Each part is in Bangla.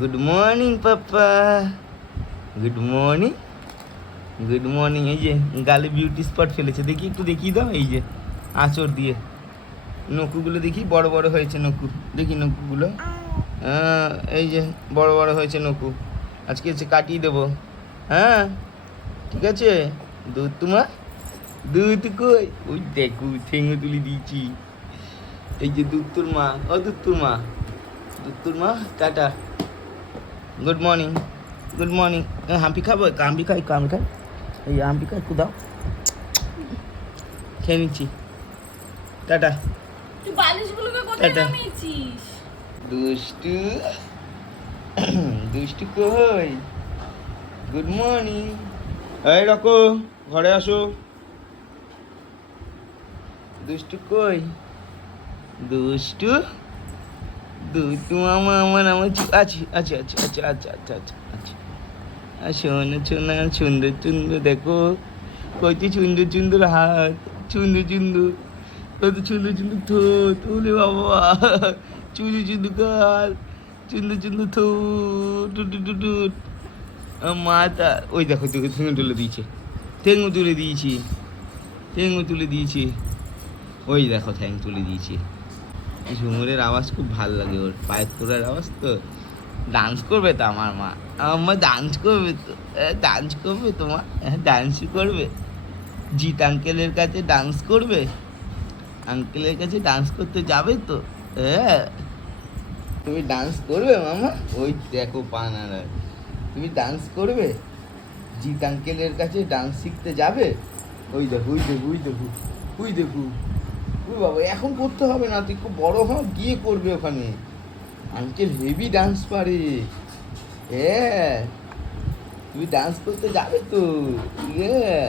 গুড মর্নিং পাপা, গুড মর্নিং, গুড মর্নিং। এই যে গালে বিউটি স্পট ফেলেছে, দেখি একটু দেখিয়ে দাও। এই যে আঁচড় দিয়ে নকুগুলো দেখি, বড় বড় হয়েছে নকু, দেখি নকুগুলো। এই যে বড় বড় হয়েছে নকু, আজকে এসে কাটিয়ে দেবো। হ্যাঁ ঠিক আছে। দুধ তোমার, দুধ কই? ওই দেখু ঠেঙে তুলে দিয়েছি। এই যে দুধ তোর মা, ও দুধ তোর মা, দুধ তোর মা, tata, good morning, good morning. Hampi খাবো? হাম্পি খাই, হাম্পি খাই, এই হাম্পি খাই, একটু দাও, খেয়ে নিচ্ছি, টাটা। তুই বালিশগুলোকে কোথায় নামিয়েছিস? দুষ্টু, দুষ্টু কই? Good morning. এই রাখো, ঘরে আসো। দুষ্টু কই? দুষ্টু, দুষ্টু মামা আমার আছে আছে আছে আছে আচ্ছা আচ্ছা আচ্ছা আচ্ছা। শোনো শোনা, সুন্দর সুন্দর দেখো, কত সুন্দর সুন্দর হাত, সুন্দর সুন্দর, কত সুন্দর সুন্দর ঠোঁট, ওলে বাবা, চুন্দর সুন্দর গাল, সুন্দর সুন্দর ঠোঁট, টুটু টুটু মাথা। ওই দেখো দেখো, ঠেঙে তুলে দিয়েছে, ঠেঙে তুলে দিয়েছি, ঠেঙে তুলে দিয়েছি, ওই দেখো ঠ্যাং তুলে দিয়েছি। ঝুমুরের আওয়াজ খুব ভাল লাগে, ওর পায়ের তোলার আওয়াজ তো। ডান্স করবে তো আমার মা, আমার ডান্স করবে তো, ডান্স করবে তোমার, ডান্সই করবে। জিৎ আঙ্কেলের কাছে ডান্স করবে, আঙ্কেলের কাছে ডান্স করতে যাবে তো। হ্যাঁ তুমি ডান্স করবে মামা, ওই দেখো পা নাড়ায়। তুমি ডান্স করবে, জিৎ আঙ্কেলের কাছে ডান্স শিখতে যাবে। ওই দেখো ওই দেখো ওই দেখো ওই দেখো, ওই বাবা এখন করতে হবে না, তুই খুব বড় হ, গিয়ে করবে ওখানে। আঙ্কেল হেভি ডান্স পারে। হ্যাঁ তুমি ডান্স করতে যাবে তো। হ্যাঁ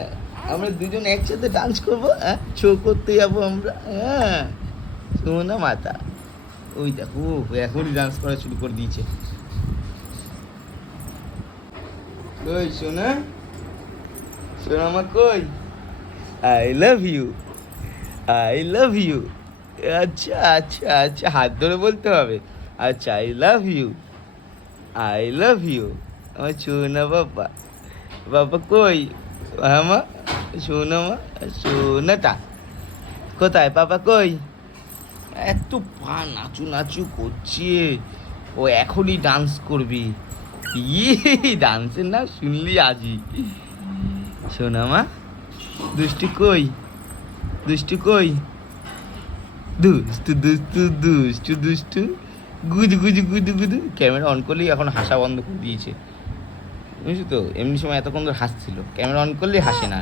আমরা দুজন একসাথে ডান্স করবো, হ্যাঁ শো করতে যাবো আমরা। হ্যাঁ শোনা মাতা, ওই দেখো এখনই ডান্স করা শুরু করে দিয়েছে। কই সোনা, সোনা মা কই? I love you, I love you. আচ্ছা আচ্ছা আচ্ছা, হাত ধরে বলতে হবে। আচ্ছা I love you, I love you. আমার সোনা বাবা, বাবা কই? হ্যাঁ মা, সোনা মা, সোনাটা কোথায়? পাপা কই? এত পা নাচু নাচু করছে, ও এখনই ডান্স করবি। ডান্সের নাম শুনলি আজই। সোনা মা, দুষ্টু কই? দুষ্টু কই? দুষ্টু দুষ্টু দুষ্টু দুষ্টু, গুদু গুদু গুদু গুদু। ক্যামেরা অন করলেই এখন হাসা বন্ধ করে দিয়েছে, বুঝলি তো। এমনি সময় এতক্ষণ ধরে হাসছিল, ক্যামেরা অন করলেই হাসে না।